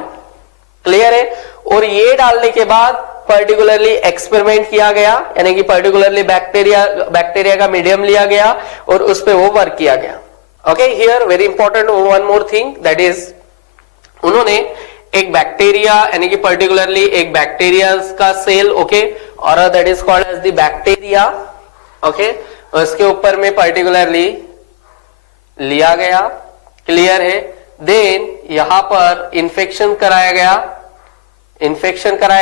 clear है। और ये डालने के बाद पर्टिकुलरली एक्सपेरिमेंट किया गया, यानी कि पर्टिकुलरली बैक्टीरिया का मीडियम लिया गया और उस पे वो वर्क किया गया। Okay, here very important one more thing, that is उन्होंने एक बैक्टीरिया, यानी कि पर्टिकुलरली एक बैक्टीरिया का सेल, ओके, और that is called as the bacteria, okay, उसके ऊपर में पर्टिकुलरली लिया गया, क्लियर है। देन यहां पर इंफेक्शन कराया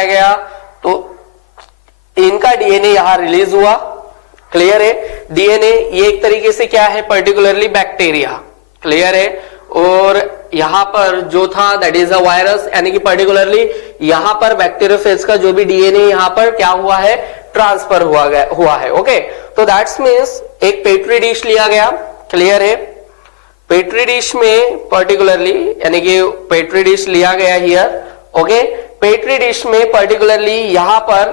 गया, तो इनका डीएनए यहां रिलीज हुआ, क्लियर है। डीएनए ये एक तरीके से क्या है, पर्टिकुलरली बैक्टीरिया, क्लियर है। और यहां पर जो था दैट इज अ वायरस, यानी कि पर्टिकुलरली यहां पर बैक्टीरियोफेज का जो भी डीएनए यहां पर क्या हुआ है, ट्रांसफर हुआ है। ओके, तो दैट्स मीन्स एक पेट्री डिश लिया गया, क्लियर है। पेट्री डिश में पर्टिकुलरली, यानी कि पेट्री डिश लिया गया हियर, ओके। पेट्री डिश में पर्टिकुलरली यहां पर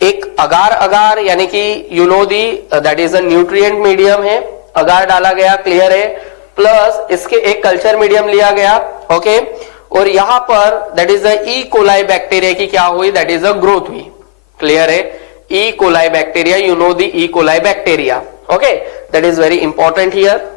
एक अगार यानी कि you know the that is a nutrient medium है, अगार डाला गया, क्लियर है। प्लस इसके एक कल्चर मीडियम लिया गया, ओके, और यहां पर that is a E coli bacteria की क्या हुई, दैट इज अ ग्रोथ हुई, क्लियर है। E coli bacteria, you know the E coli bacteria, okay, that is very important here.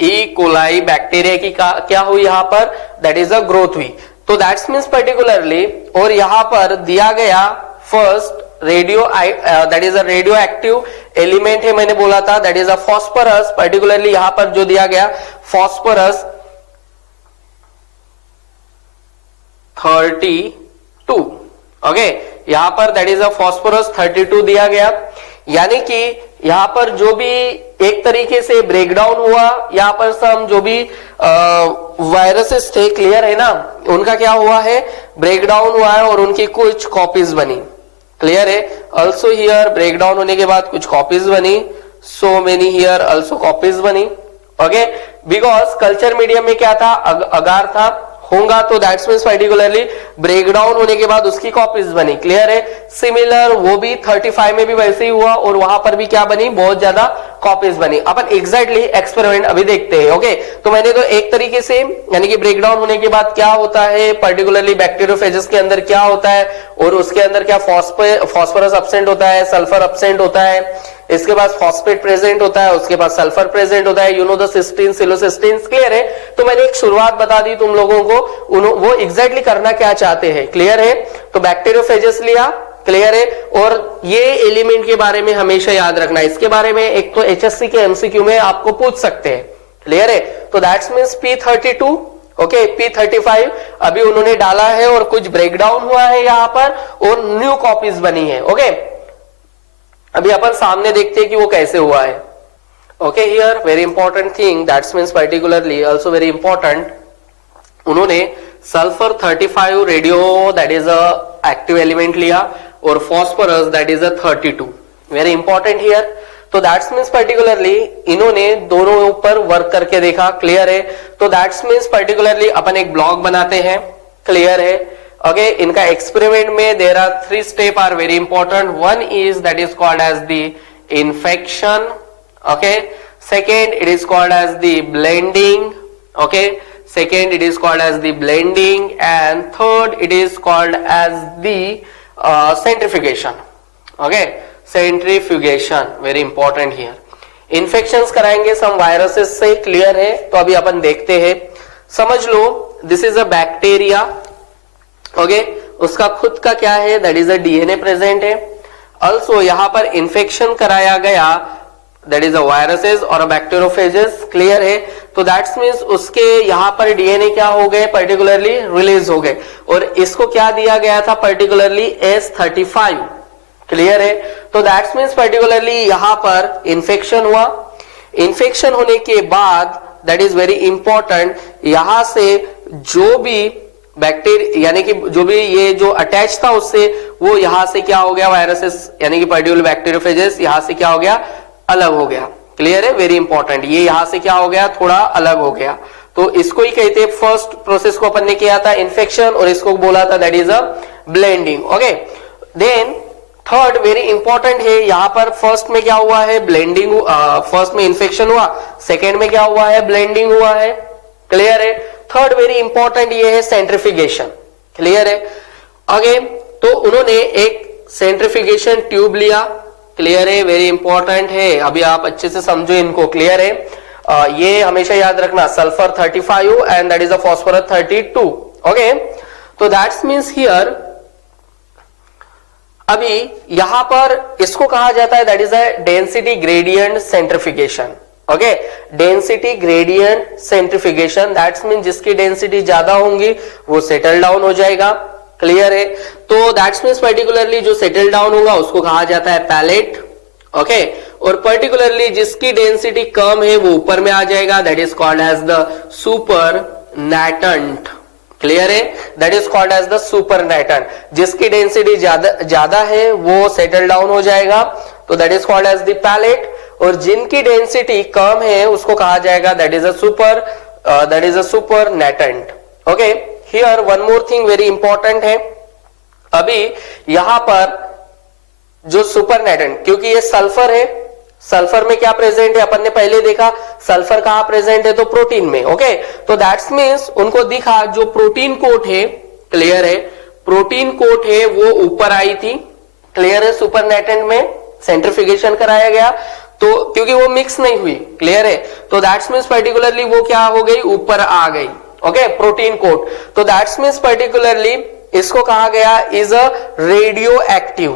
E coli bacteria की क्या हुई यहां पर, दैट इज अ ग्रोथ हुई। तो दैट्स मीन्स पर्टिकुलरली, और यहां पर दिया गया first radio that is a radio active element है, मैंने बोला था, that is a phosphorus. Particularly यहां पर जो दिया गया फॉस्फोरस 32, ओके, यहां पर दैट इज अ फॉस्फोरस 32 दिया गया, यानी कि यहां पर जो भी एक तरीके से ब्रेकडाउन हुआ, यहां पर सम जो भी वायरसेस थे, क्लियर है ना, उनका क्या हुआ है, ब्रेकडाउन हुआ है और उनकी कुछ कॉपीज बनी, क्लियर है। ऑल्सो हियर ब्रेकडाउन होने के बाद कुछ कॉपीज बनी, so many here also copies बनी, ओके, बिकॉज कल्चर मीडियम में क्या था, अगार था, होगा, तो दैट्स मीन्स पर्टिकुलरली ब्रेकडाउन होने के बाद उसकी कॉपीज बनी, क्लियर है। सिमिलर वो भी 35 में भी वैसे ही हुआ और वहां पर भी क्या बनी, बहुत ज्यादा कॉपीज बनी। अपन एग्जैक्टली एक्सपेरिमेंट अभी देखते हैं, ओके। तो मैंने तो एक तरीके से, यानी कि ब्रेकडाउन होने के बाद क्या होता है, पर्टिकुलरली बैक्टीरियोफेजेस के अंदर क्या होता है, और उसके अंदर क्या फॉस्फोरस अपसेंट होता है, सल्फर अपसेंट होता है, इसके पास फॉस्फेट प्रेजेंट होता है, उसके पास सल्फर प्रेजेंट होता है, you know the cysteine, selenocysteine, clear है। तो मैंने एक शुरुआत बता दी तुम लोगों को, वो एग्जैक्टली करना क्या चाहते हैं, क्लियर है। तो बैक्टीरियोफेजेस लिया, क्लियर है, और ये एलिमेंट के बारे में हमेशा याद रखना, इसके बारे में एक तो एचएससी के एमसीक्यू में आपको पूछ सकते हैं, क्लियर है। तो that's means P32, okay, P35 अभी उन्होंने डाला है और कुछ ब्रेकडाउन हुआ है यहां पर और न्यू कॉपीज बनी है, ओके। अभी अपन सामने देखते हैं कि वो कैसे हुआ है, okay. Here very important thing, that's means particularly also very important, उन्होंने sulphur 35 radio that is a active element लिया और phosphorus that is a 32, very important here. तो दैट्स मीन्स पर्टिकुलरली इन्होंने दोनों ऊपर वर्क करके देखा, क्लियर है। तो दैट्स मीन्स पर्टिकुलरली अपन एक ब्लॉग बनाते हैं, क्लियर है, ओके। इनका एक्सपेरिमेंट में there are 3 step are very important, one is that is called as the infection, okay. Second it is called as the blending, okay, second it is called as the blending, and third it is called as the centrifugation, okay, centrifugation very important here. Infections कराएंगे some viruses से, clear है। तो अभी अपन देखते हैं, समझ लो this is a bacteria, okay, उसका खुद का क्या है, that is a DNA present है। ऑल्सो यहां पर इंफेक्शन कराया गया, दैट इज अ वायरसेस और बैक्टीरियोफेजेस, क्लियर है। तो दैट्स मीन्स उसके यहाँ पर डीएनए क्या हो गए, पर्टिकुलरली रिलीज हो गए, और इसको क्या दिया गया था, पर्टिकुलरली S35। क्लियर है? तो दैट्स मीन्स पर्टिकुलरली यहाँ पर इंफेक्शन हुआ, इंफेक्शन होने के बाद दैट इज वेरी इंपॉर्टेंट, यहां से जो भी बैक्टीरिया यानी कि जो भी ये जो अटैच था उससे, वो यहां से क्या हो गया, वायरसेस यानी कि पर्टिकुलर बैक्टीरियोफेजेस यहां से क्या हो गया, अलग हो गया। क्लियर है? वेरी इंपॉर्टेंट, ये यहां से क्या हो गया, थोड़ा अलग हो गया। तो इसको ही कहते हैं, फर्स्ट प्रोसेस को अपन ने किया था इन्फेक्शन, और इसको बोला था that is a blending. Okay, then third very important है, यहां पर फर्स्ट में क्या हुआ है, ब्लेंडिंग, फर्स्ट में इंफेक्शन हुआ, सेकेंड में क्या हुआ है, ब्लेंडिंग हुआ है। क्लियर है? थर्ड वेरी इंपॉर्टेंट ये है सेंट्रिफिकेशन। क्लियर है? अगेन तो उन्होंने एक सेंट्रिफिकेशन ट्यूब लिया। क्लियर है? वेरी इंपॉर्टेंट है, अभी आप अच्छे से समझो इनको। क्लियर है? ये हमेशा याद रखना, sulphur 35 and that is a phosphorus 32। Okay, तो दैट्स मीन्स हियर अभी यहां पर इसको कहा जाता है that is a density gradient सेंट्रिफिकेशन। Okay, density gradient सेंट्रिफिकेशन, that's mean जिसकी डेंसिटी ज्यादा होंगी वो सेटल डाउन हो जाएगा। क्लियर है? तो दैट्स मीन्स पर्टिकुलरली जो सेटल डाउन होगा उसको कहा जाता है पैलेट। ओके, और पर्टिकुलरली जिसकी डेंसिटी कम है वो ऊपर में आ जाएगा, that is called as the supernatant. Clear है? That is called as the supernatant, जिसकी डेंसिटी ज्यादा है वो सेटल डाउन हो जाएगा, तो that is called as the pellet, और जिनकी डेंसिटी कम है उसको कहा जाएगा that is a supernatant. Okay, here one more thing very important है, अभी यहां पर जो सुपर नैटेंट, क्योंकि ये सल्फर है, सल्फर में क्या प्रेजेंट है, अपन ने पहले देखा सल्फर कहां प्रेजेंट है, तो प्रोटीन में। ओके, तो दैट्स मीन्स उनको दिखा जो प्रोटीन कोट है, क्लियर है, प्रोटीन कोट है वो ऊपर आई थी। क्लियर है? सुपर नैटेंट में सेंट्रिफिकेशन कराया गया, तो क्योंकि वो मिक्स नहीं हुई। क्लियर है? तो दैट्स मीन्स पर्टिकुलरली वो क्या हो गई, ऊपर आ गई। ओके, प्रोटीन कोट, तो दैट्स मीन्स पर्टिकुलरली इसको कहा गया is a radioactive.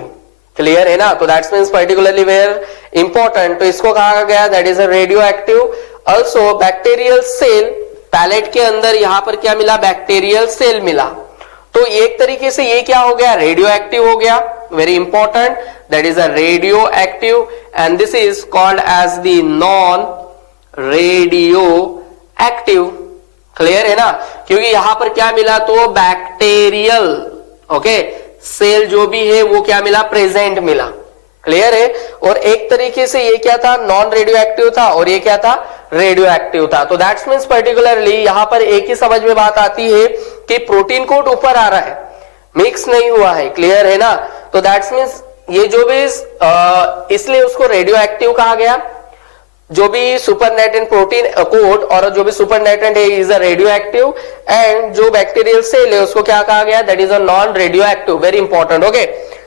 Clear है ना? तो that's means particularly very important, तो इसको कहा गया that is a radioactive. Also bacterial cell, pellet के अंदर यहां पर क्या मिला, बैक्टीरियल सेल मिला, तो एक तरीके से ये क्या हो गया, रेडियो एक्टिव हो गया। Very important, that is a radioactive and this is called as the non radioactive. Clear है ना? क्योंकि यहां पर क्या मिला, तो बैक्टीरियल ओके सेल जो भी है वो क्या मिला, प्रेजेंट मिला। क्लियर है? और एक तरीके से ये क्या था, नॉन रेडियो एक्टिव था, और ये क्या था, रेडियो एक्टिव था। तो दैट्स मीन्स पर्टिकुलरली यहां पर एक ही समझ में बात आती है कि प्रोटीन कोट ऊपर आ रहा है, मिक्स नहीं हुआ है। क्लियर है ना? तो दैट्स मीन्स ये जो भी इसलिए उसको रेडियो एक्टिव कहा गया, जो भी सुपर नैटेंट प्रोटीन कोट और जो भी सुपर नैटेंट है is a radioactive, and जो बैक्टीरियल सेल है उसको क्या कहा गया, that is a non radio active. Very important. Okay,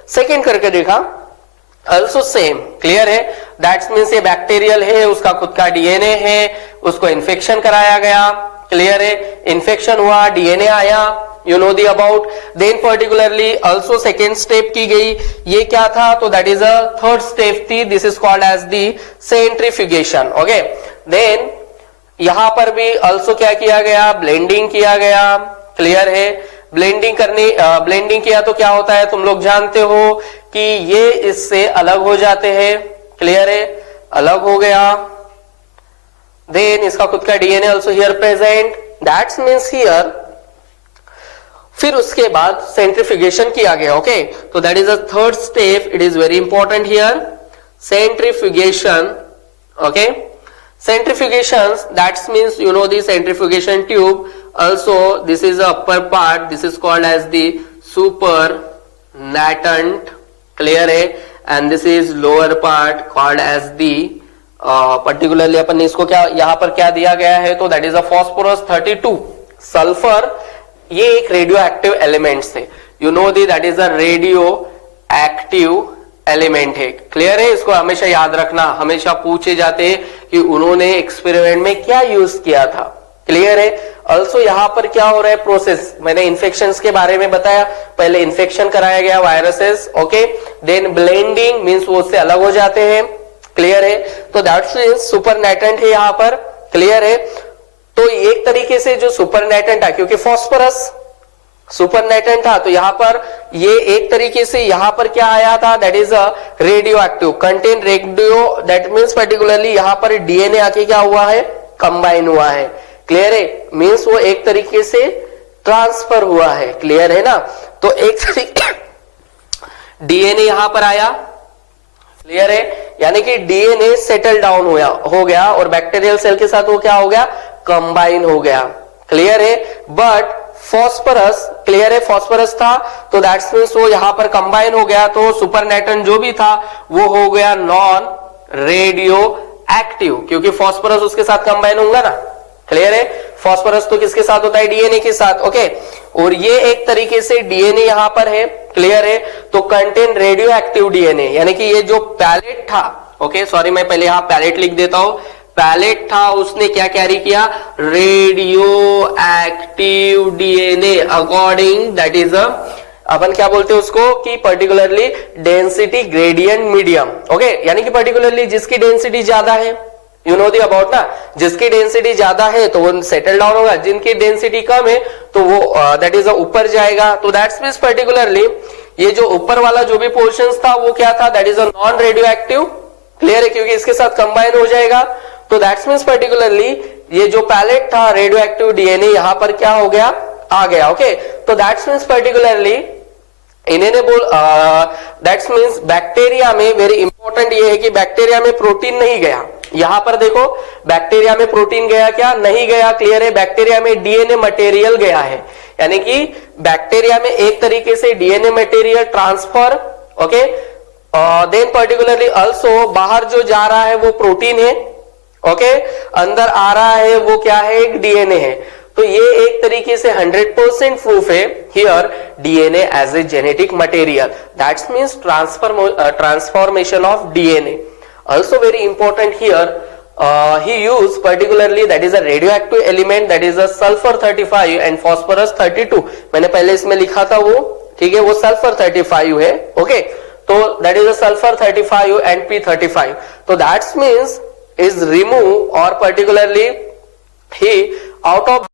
second करके देखा, ऑल्सो सेम। क्लियर है? दैट्स मीन्स ये बैक्टीरियल है, उसका खुद का डीएनए है, उसको इन्फेक्शन कराया गया। क्लियर है? इन्फेक्शन हुआ, डीएनए आया, you know the about, then particularly also second step की गई, ये क्या था, तो that is a third step थी, this is called as the centrifugation. okay, then यहां पर भी also क्या किया गया, ब्लेंडिंग किया गया। क्लियर है? ब्लेंडिंग किया तो क्या होता है, तुम लोग जानते हो कि ये इससे अलग हो जाते हैं। क्लियर है? अलग हो गया, then इसका खुद का DNA also here present, that means here फिर उसके बाद सेंट्रिफिकेशन किया गया। ओके, तो that is a third step, it is very important here, सेंट्रिफिकेशन। Okay, centrifugation, that means you know the centrifugation tube, also this is the upper part, this is called as the supernatant. clear है? and this is lower part called as the particularly अपन ने इसको क्या यहाँ पर क्या दिया गया है, तो that is a phosphorus 32 sulphur, ये एक रेडियो एक्टिव एलिमेंट्स थे। You know the that is a radio active element है। क्लियर है? इसको हमेशा याद रखना, हमेशा पूछे जाते हैं कि उन्होंने एक्सपेरिमेंट में क्या यूज किया था। क्लियर है? ऑल्सो यहाँ पर क्या हो रहा है, प्रोसेस, मैंने इन्फेक्शंस के बारे में बताया, पहले इन्फेक्शन कराया गया viruses. Okay, then blending means वो उससे अलग हो जाते हैं। क्लियर है? तो दैट्स सुपर नैटेंट है यहाँ पर। क्लियर है? तो एक तरीके से जो सुपरनेटेंट था, क्योंकि फॉस्फोरस सुपरनेटेंट था, तो यहां पर ये एक तरीके से यहां पर क्या आया था, that is a radio active contain radio, that means particularly यहां पर डीएनए आके क्या हुआ है, कंबाइन हुआ है। क्लियर है, मीन्स वो एक तरीके से ट्रांसफर हुआ है। क्लियर है ना, तो एक तरीके डीएनए यहां पर आया, क्लियर है, यानी कि डीएनए सेटल डाउन हो गया और बैक्टीरियल सेल के साथ वो क्या हो गया, कंबाइन हो गया। क्लियर है, बट फॉस्फोरस, क्लियर है, फॉस्फोरस था तो दैट्स मीन्स वो यहां पर कंबाइन हो गया, तो सुपरनेटेंट जो भी था वो हो गया नॉन रेडियो एक्टिव, क्योंकि फॉस्फोरस उसके साथ कंबाइन होगा ना। क्लियर है, फॉस्फोरस तो किसके साथ होता है, डीएनए के साथ। ओके, और ये एक तरीके से डीएनए यहां पर है। क्लियर है, तो कंटेन रेडियो एक्टिव डीएनए, यानी कि ये जो पैलेट था, ओके सॉरी मैं पहले यहां पैलेट लिख देता हूं, पैलेट था उसने क्या कैरी किया, radioactive DNA according, that is अपन क्या बोलते हैं उसको कि particularly density gradient medium. Okay, यानी कि पर्टिकुलरली जिसकी डेंसिटी ज्यादा है, यू नो दी अबाउट ना, जिसकी डेंसिटी ज्यादा है तो वो सेटल डाउन होगा, जिनकी डेंसिटी कम है तो वो दैट इज ऊपर जाएगा। तो दैट्स मीन्स पर्टिकुलरली ये जो ऊपर वाला जो भी पोर्शन था वो क्या था, that is a non radioactive. Clear है, क्योंकि इसके साथ कंबाइन हो जाएगा, तो दैट्स मीन्स पर्टिकुलरली ये जो पैलेट था रेडियो एक्टिव डीएनए यहां पर क्या हो गया, आ गया। ओके, तो दैट्स मीन्स पर्टिकुलरली इन्हें बोल दैट्स मीन्स बैक्टीरिया में वेरी इंपॉर्टेंट ये है कि बैक्टीरिया में प्रोटीन नहीं गया। यहां पर देखो बैक्टीरिया में प्रोटीन गया क्या, नहीं गया। क्लियर है, बैक्टीरिया में डीएनए मटेरियल गया है, यानी कि बैक्टीरिया में एक तरीके से DNA material transfer. Okay, then particularly also बाहर जो जा रहा है वो प्रोटीन है। ओके, अंदर आ रहा है वो क्या है, एक डीएनए है। तो ये एक तरीके से 100% प्रूफ है here DNA as a genetic material, that's means transformation of DNA. Also very important here, he used particularly that is a radioactive element, that is a sulfur 35 and phosphorus 32। मैंने पहले इसमें लिखा था वो, ठीक है, वो सल्फर 35 है। ओके, तो that is a sulfur 35 and P35, तो that means is remove or particularly he out of